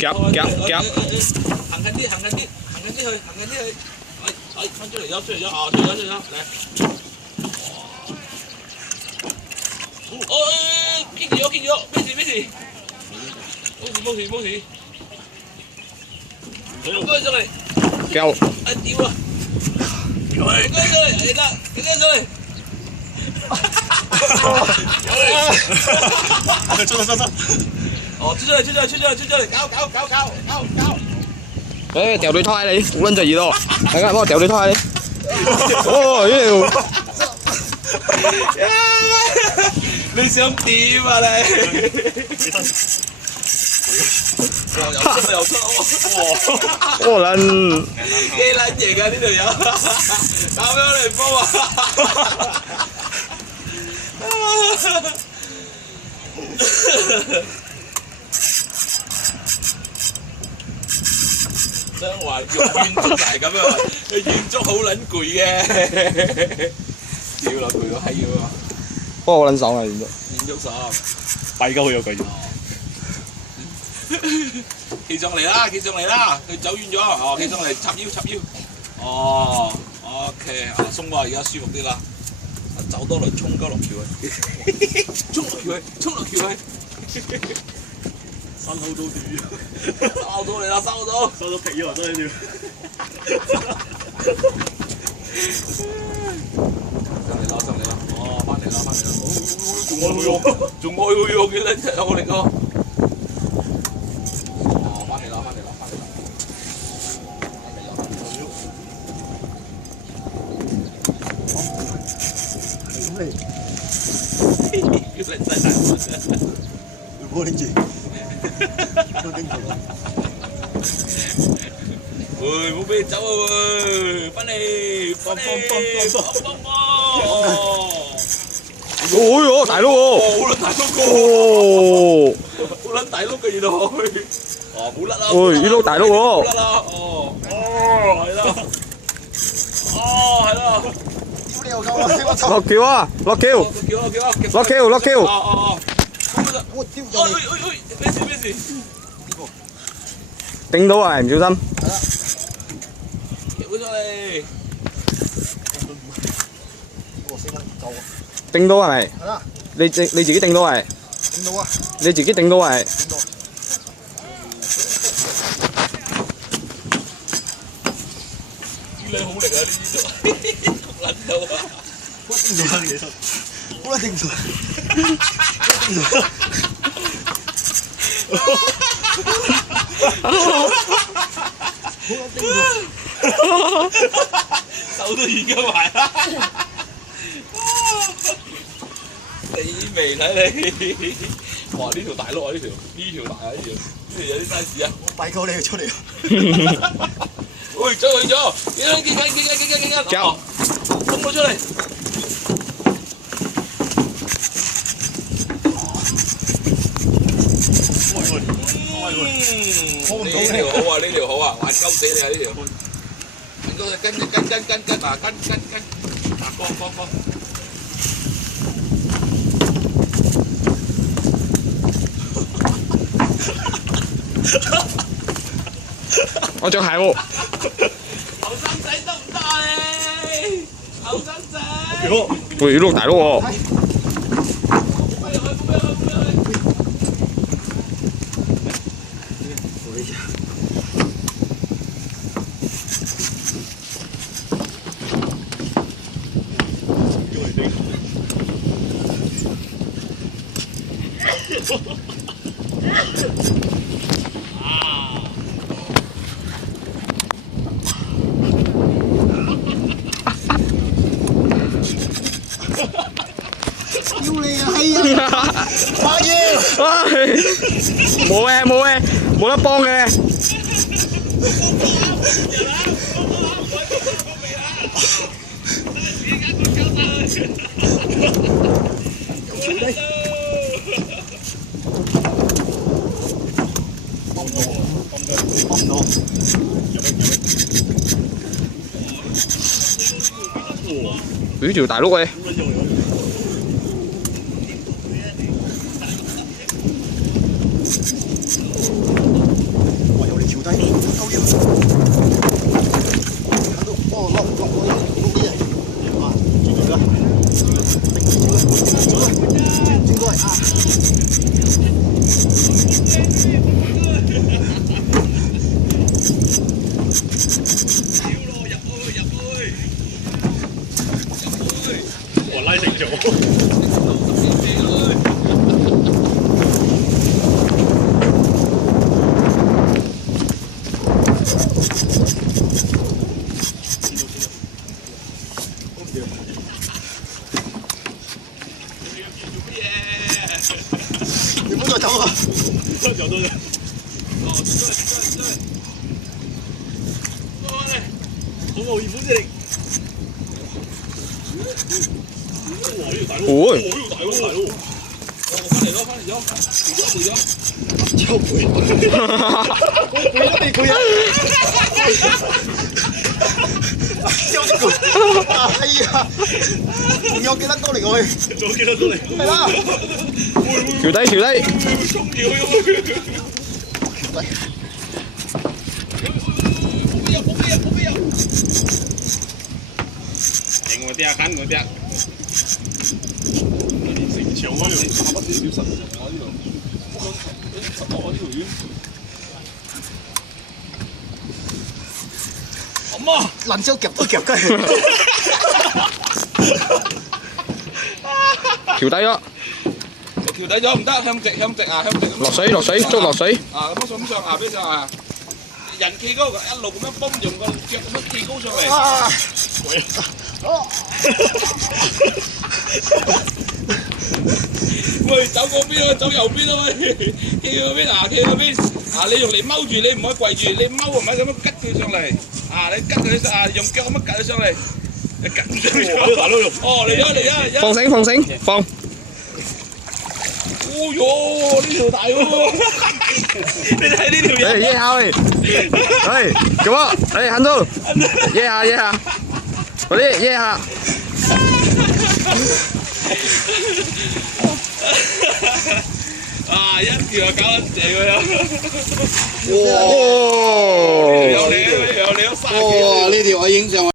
夾，行近啲，行近啲，行近啲去，行近啲去。分出嚟咗，出嚟咗，哦，出嚟咗，嚟。見咗，咩事？冇事。攞上嚟。夠。哎屌啊！攞上嚟，嚟啦，攞上嚟。出。哦，出咗嚟，搞。誒，掉對胎你，好撚就熱咯，大家幫我掉對胎你。哦，妖！你想點啊你？又出，可能幾撚型啊呢條友，咁樣嚟幫啊！想話用遠足就係咁樣，佢遠足好撚攰嘅，屌啦攰到閪咁啊！不過好撚爽啊，遠足。遠足爽，弊鳩佢有繼續。企上嚟啦，佢走遠咗，哦，企上嚟插腰，哦 ，OK， 啊鬆喎，而家舒服啲啦，走多輪衝鳩落橋去，衝落橋去。生好到魚，收到你啦，收到皮喎，真係要。上嚟啦，哦，翻嚟啦，仲愛佢喎，幾撚隻有力啊！哦，翻嚟啦，要嚟真係，我拎住。喂，冇俾你走啊喂，翻嚟，哦喲，大佬喎！好撚大碌個，哦，好撚大碌嘅原來，哦冇甩啦，喂，呢碌大碌喎！甩啦，哦係啦，係啦，屌你又夠啊！我操！落橋啊！落橋！落橋！哦，我屌咗你，咩事？頂到啊！唔小心。跳咗嚟，我死啦！夠啊！頂到係咪？係啦，你自己頂到係？頂到啊！你自己頂到係？頂到。你好力啊！呢啲就撚到啊！好頂住啊！其實好頂住，手都軟咗埋啦！死未睇你？哇！呢條大碌啊！呢條大啊！呢條有啲 size 啊！我弊鳩你出嚟。喂，走去咗，幾緊，走，衝佢出嚟！呢條好啊，玩鳩死你啊！呢條，跟啊，光。我着鞋喎。後生仔得唔得啊你？後生仔。喂，呢碌大碌喎。屌你啊！係啊！發腰！冇嘅，冇得幫嘅。呢條大碌嘅。走啊！找到了。哦，出嚟。好冒險先。哇！呢條大佬，哦呢條大佬，哦，翻嚟咯，賠咗。超攰，我攰咗你攰啊！超攰，哎呀，仲有幾多多嚟我去？仲有幾多多嚟？係啦，調低。衝住佢冇咩有。勁我啲啊，緊我啲啊！成場嗰條乜都要實我呢度，實我呢條魚。阿媽，爛椒夾都夾雞。調低咗，我調低咗唔得，向直啊，向直。落水，捉落水。啊，咁上下俾上下。人企高，一路咁樣泵，用個腳咁樣企高上嚟。喂，走嗰邊啊，走右邊啊喂，企嗰邊啊，企嗰邊。啊，你用嚟踎住，你唔可以跪住，你踎唔係咁樣吉佢上嚟。啊，你吉佢啊，用腳咁樣吉佢上嚟。你吉唔上嚟。大佬用。哦，嚟啊！放繩，放。哦喲，呢條大喎！你睇呢條嘢。耶下喂，咁啊，行到，耶下，嗰啲耶下。啊，一條就搞得正佢啊！哇！有你有3幾。哇！呢條我影上。